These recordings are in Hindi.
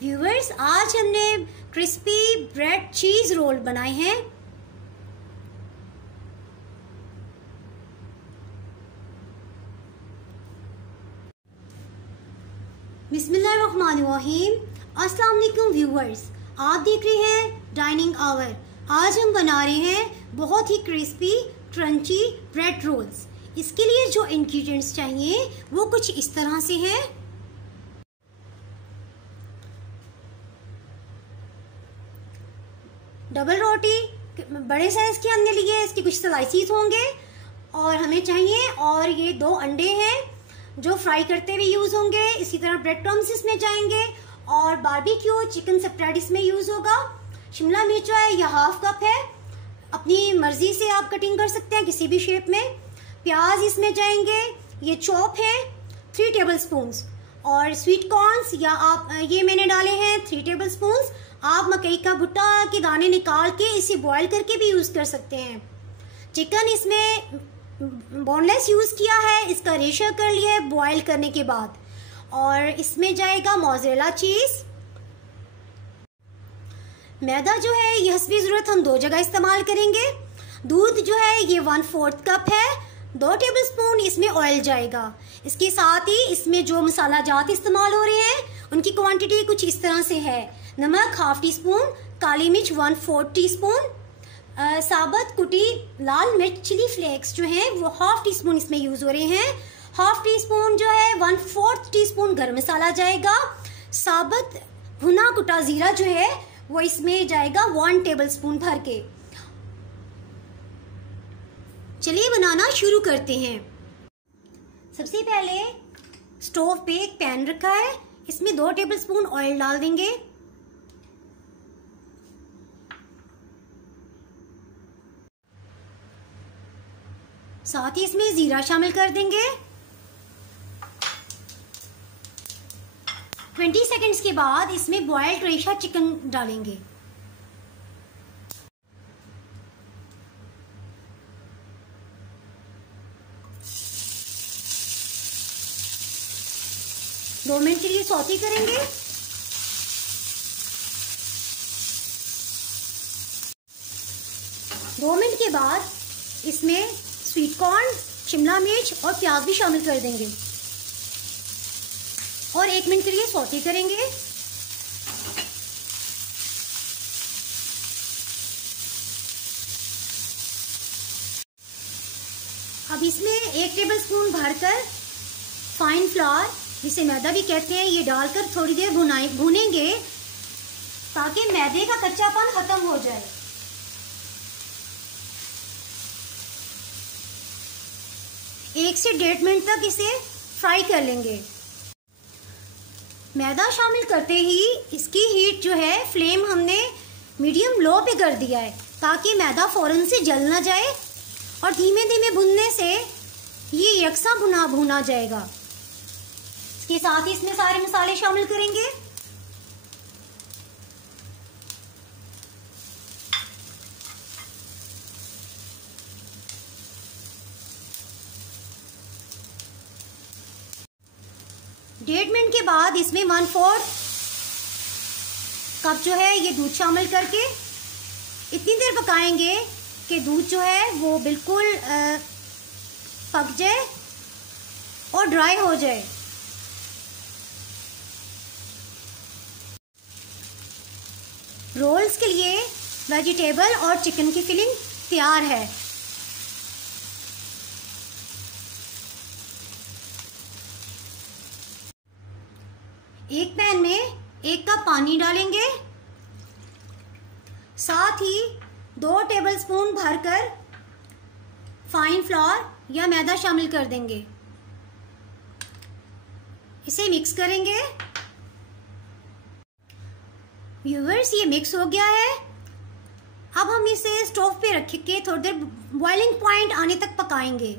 व्यूअर्स, आज हमने क्रिस्पी ब्रेड चीज रोल बनाए हैं। बिस्मिल्लाहिर्रहमानिर्रहीम। अस्सलाम वालेकुम व्यूअर्स, आप देख रहे हैं डाइनिंग आवर। आज हम बना रहे हैं बहुत ही क्रिस्पी क्रंची ब्रेड रोल्स। इसके लिए जो इंग्रेडिएंट्स चाहिए वो कुछ इस तरह से हैं। डबल रोटी बड़े साइज के हमने लिए, इसके कुछ स्लाइसेस होंगे और हमें चाहिए। और ये 2 अंडे हैं जो फ्राई करते हुए यूज होंगे। इसी तरह ब्रेड क्रम्स इसमें जाएंगे और बारबेक्यू चिकन स्प्रेड इसमें यूज होगा। शिमला मिर्च है, यह हाफ कप है, अपनी मर्जी से आप कटिंग कर सकते हैं किसी भी शेप में। प्याज इसमें जाएंगे, ये चॉप है 3 टेबल स्पून। और स्वीट कॉर्न्स या आप ये मैंने डाले हैं 3 टेबल स्पून। आप मकई का भुट्टा के दाने निकाल के इसे बॉईल करके भी यूज कर सकते हैं। चिकन इसमें बोनलेस यूज किया है, इसका रेशा कर लिया है बॉईल करने के बाद। और इसमें जाएगा मोज़रेला चीज। मैदा जो है यह हस्बे जरूरत हम 2 जगह इस्तेमाल करेंगे। दूध जो है ये 1/4 कप है। 2 टेबल स्पून इसमें ऑयल जाएगा। इसके साथ ही इसमें जो मसाला जात इस्तेमाल हो रहे हैं उनकी क्वांटिटी कुछ इस तरह से है। नमक 1/2 टी स्पून, काली मिर्च 1/4 टी स्पून, साबुत कुटी लाल मिर्च चिली फ्लेक्स जो हैं वो 1/2 टी स्पून इसमें यूज हो रहे हैं। 1/2 टी स्पून जो है 1/4 टी स्पून गरम मसाला जाएगा। साबुत भुना कुटा जीरा जो है वो इसमें जाएगा 1 टेबल स्पून भर के। चलिए बनाना शुरू करते हैं। सबसे पहले स्टोव पे एक पैन रखा है, इसमें 2 टेबल स्पून ऑयल डाल देंगे। साथ ही इसमें जीरा शामिल कर देंगे। 20 सेकंड्स के बाद इसमें बॉइल्ड रेशा चिकन डालेंगे। दो मिनट के लिए सौते करेंगे। दो मिनट के बाद इसमें स्वीट कॉर्न, शिमला मिर्च और प्याज भी शामिल कर देंगे और 1 मिनट के लिए सौते करेंगे। अब इसमें 1 टेबल स्पून भरकर फाइन फ्लावर, जिसे मैदा भी कहते हैं, ये डालकर थोड़ी देर भूनेंगे ताकि मैदे का कच्चापन खत्म हो जाए। एक से 1.5 मिनट तक इसे फ्राई कर लेंगे। मैदा शामिल करते ही इसकी हीट जो है फ्लेम हमने मीडियम लो पे कर दिया है ताकि मैदा फौरन से जल ना जाए और धीमे धीमे भुनने से ये यकसा भुना जाएगा। इसके साथ ही इसमें सारे मसाले शामिल करेंगे। डेढ़ मिनट के बाद इसमें 1/4 कप जो है ये दूध शामिल करके इतनी देर पकाएंगे कि दूध जो है वो बिल्कुल पक जाए और ड्राई हो जाए। रोल्स के लिए वेजिटेबल और चिकन की फिलिंग तैयार है। एक पैन में 1 कप पानी डालेंगे। साथ ही 2 टेबल स्पून भरकर फाइन फ्लोर या मैदा शामिल कर देंगे। इसे मिक्स करेंगे। व्यूअर्स, ये मिक्स हो गया है। अब हम इसे स्टोव पे रख के थोड़ी देर बॉइलिंग पॉइंट आने तक पकाएंगे।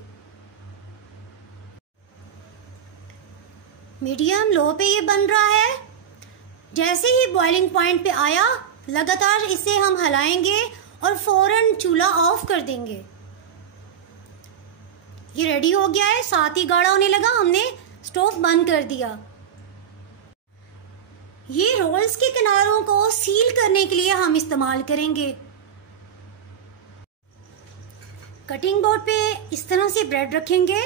मीडियम लो पे ये बन रहा है। जैसे ही बॉइलिंग पॉइंट पे आया लगातार इसे हम हिलाएंगे और फौरन चूल्हा ऑफ कर देंगे। ये रेडी हो गया है। साथ ही गाढ़ा होने लगा, हमने स्टोव बंद कर दिया। ये रोल्स के किनारों को सील करने के लिए हम इस्तेमाल करेंगे। कटिंग बोर्ड पे इस तरह से ब्रेड रखेंगे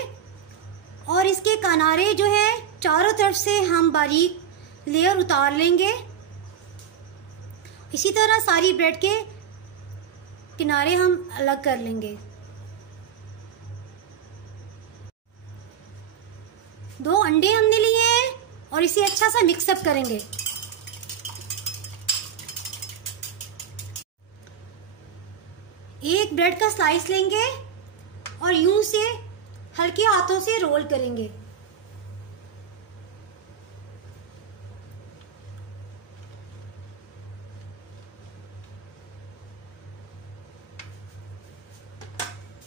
और इसके किनारे जो है चारों तरफ से हम बारीक लेयर उतार लेंगे। इसी तरह सारी ब्रेड के किनारे हम अलग कर लेंगे। 2 अंडे हमने लिए हैं और इसे अच्छा सा मिक्सअप करेंगे। एक ब्रेड का स्लाइस लेंगे और यूं से हल्के हाथों से रोल करेंगे।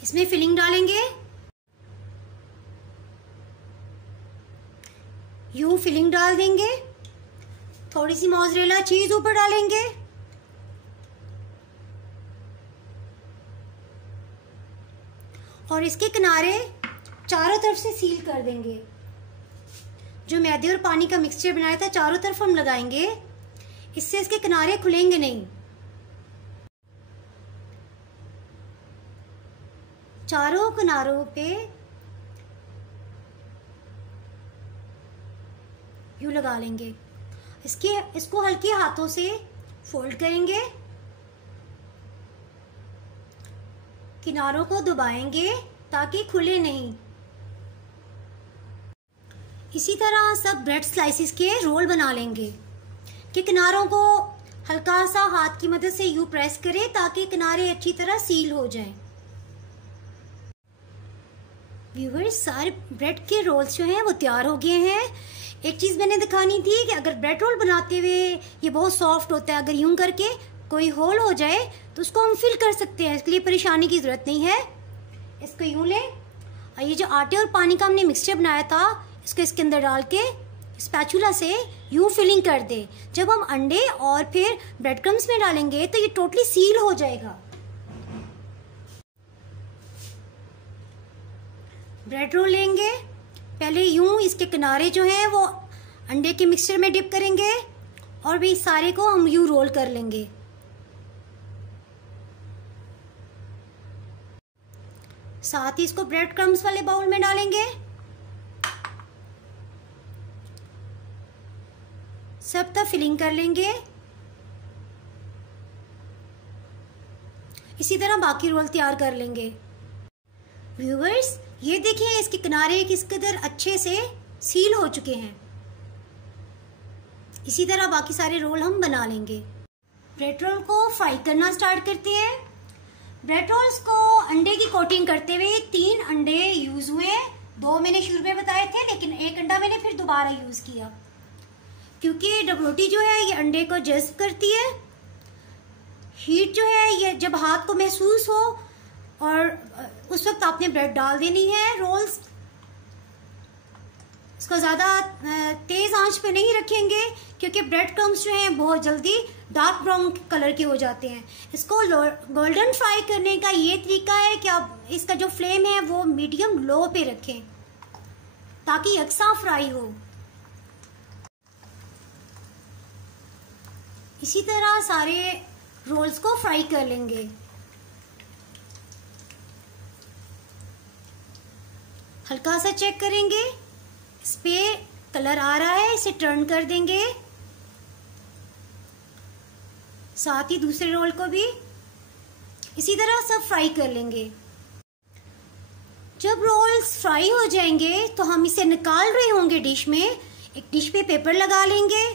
इसमें फिलिंग डालेंगे। यूं फिलिंग डाल देंगे। थोड़ी सी मोज़रेला चीज ऊपर डालेंगे। और इसके किनारे चारों तरफ से सील कर देंगे। जो मैदे और पानी का मिक्सचर बनाया था चारों तरफ हम लगाएंगे, इससे इसके किनारे खुलेंगे नहीं। चारों किनारों पे यूं लगा लेंगे। इसको हल्के हाथों से फोल्ड करेंगे, किनारों को दबाएंगे ताकि खुले नहीं। इसी तरह सब ब्रेड स्लाइसिस के रोल बना लेंगे कि किनारों को हल्का सा हाथ की मदद से यूं प्रेस करें ताकि किनारे अच्छी तरह सील हो जाएं। व्यूअर्स, सारे ब्रेड के रोल्स जो हैं वो तैयार हो गए हैं। एक चीज़ मैंने दिखानी थी कि अगर ब्रेड रोल बनाते हुए ये बहुत सॉफ्ट होता है, अगर यूं करके कोई होल हो जाए तो उसको हम फिल कर सकते हैं, इसके लिए परेशानी की ज़रूरत नहीं है। इसको यूं लें और ये जो आटे और पानी का हमने मिक्सचर बनाया था इसको इसके अंदर डाल के स्पैचुला से यूं फिलिंग कर दे। जब हम अंडे और फिर ब्रेड क्रम्स में डालेंगे तो ये टोटली सील हो जाएगा। ब्रेड रोल लेंगे, पहले यूं इसके किनारे जो हैं वो अंडे के मिक्सचर में डिप करेंगे और भी सारे को हम यूं रोल कर लेंगे। साथ ही इसको ब्रेड क्रम्स वाले बाउल में डालेंगे। सब तक फिलिंग कर लेंगे। इसी तरह बाकी रोल तैयार कर लेंगे। व्यूअर्स, ये देखिए इसके किनारे किस कदर अच्छे से सील हो चुके हैं। इसी तरह बाकी सारे रोल हम बना लेंगे। ब्रेड रोल को फ्राई करना स्टार्ट करते हैं। ब्रेड रोल्स को अंडे की कोटिंग करते हुए 3 अंडे यूज हुए। 2 मैंने शुरू में बताए थे, लेकिन 1 अंडा मैंने फिर दोबारा यूज किया क्योंकि डबल रोटी जो है ये अंडे को जज्ब करती है। हीट जो है ये जब हाथ को महसूस हो और उस वक्त आपने ब्रेड डाल देनी है। रोल्स इसको ज़्यादा तेज़ आंच पे नहीं रखेंगे क्योंकि ब्रेड क्रम्स जो हैं बहुत जल्दी डार्क ब्राउन कलर के हो जाते हैं। इसको गोल्डन फ्राई करने का ये तरीका है कि आप इसका जो फ्लेम है वो मीडियम लो पे रखें ताकि यकसा फ्राई हो। इसी तरह सारे रोल्स को फ्राई कर लेंगे। हल्का सा चेक करेंगे, इस पे कलर आ रहा है, इसे टर्न कर देंगे। साथ ही दूसरे रोल को भी इसी तरह सब फ्राई कर लेंगे। जब रोल्स फ्राई हो जाएंगे तो हम इसे निकाल रहे होंगे डिश में। एक डिश पे पेपर लगा लेंगे,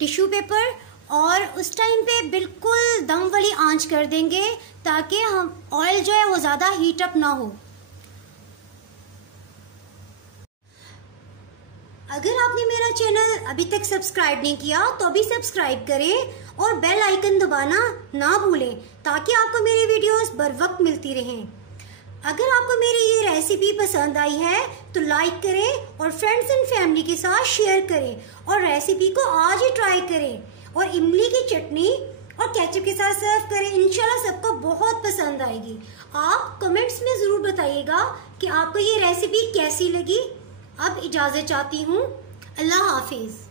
टिश्यू पेपर, और उस टाइम पे बिल्कुल दम वाली आंच कर देंगे ताकि हम ऑयल जो है वो ज़्यादा हीट अप ना हो। अगर आपने मेरा चैनल अभी तक सब्सक्राइब नहीं किया तो अभी सब्सक्राइब करें और बेल आइकन दबाना ना भूलें ताकि आपको मेरी वीडियोस बर वक्त मिलती रहें। अगर आपको मेरी ये रेसिपी पसंद आई है तो लाइक करें और फ्रेंड्स एंड फैमिली के साथ शेयर करें और रेसिपी को आज ही ट्राई करें और इमली की चटनी और केचप के साथ सर्व करें। इंशाल्लाह सबको बहुत पसंद आएगी। आप कमेंट्स में ज़रूर बताइएगा कि आपको ये रेसिपी कैसी लगी। अब इजाज़त चाहती हूँ। अल्लाह हाफिज़।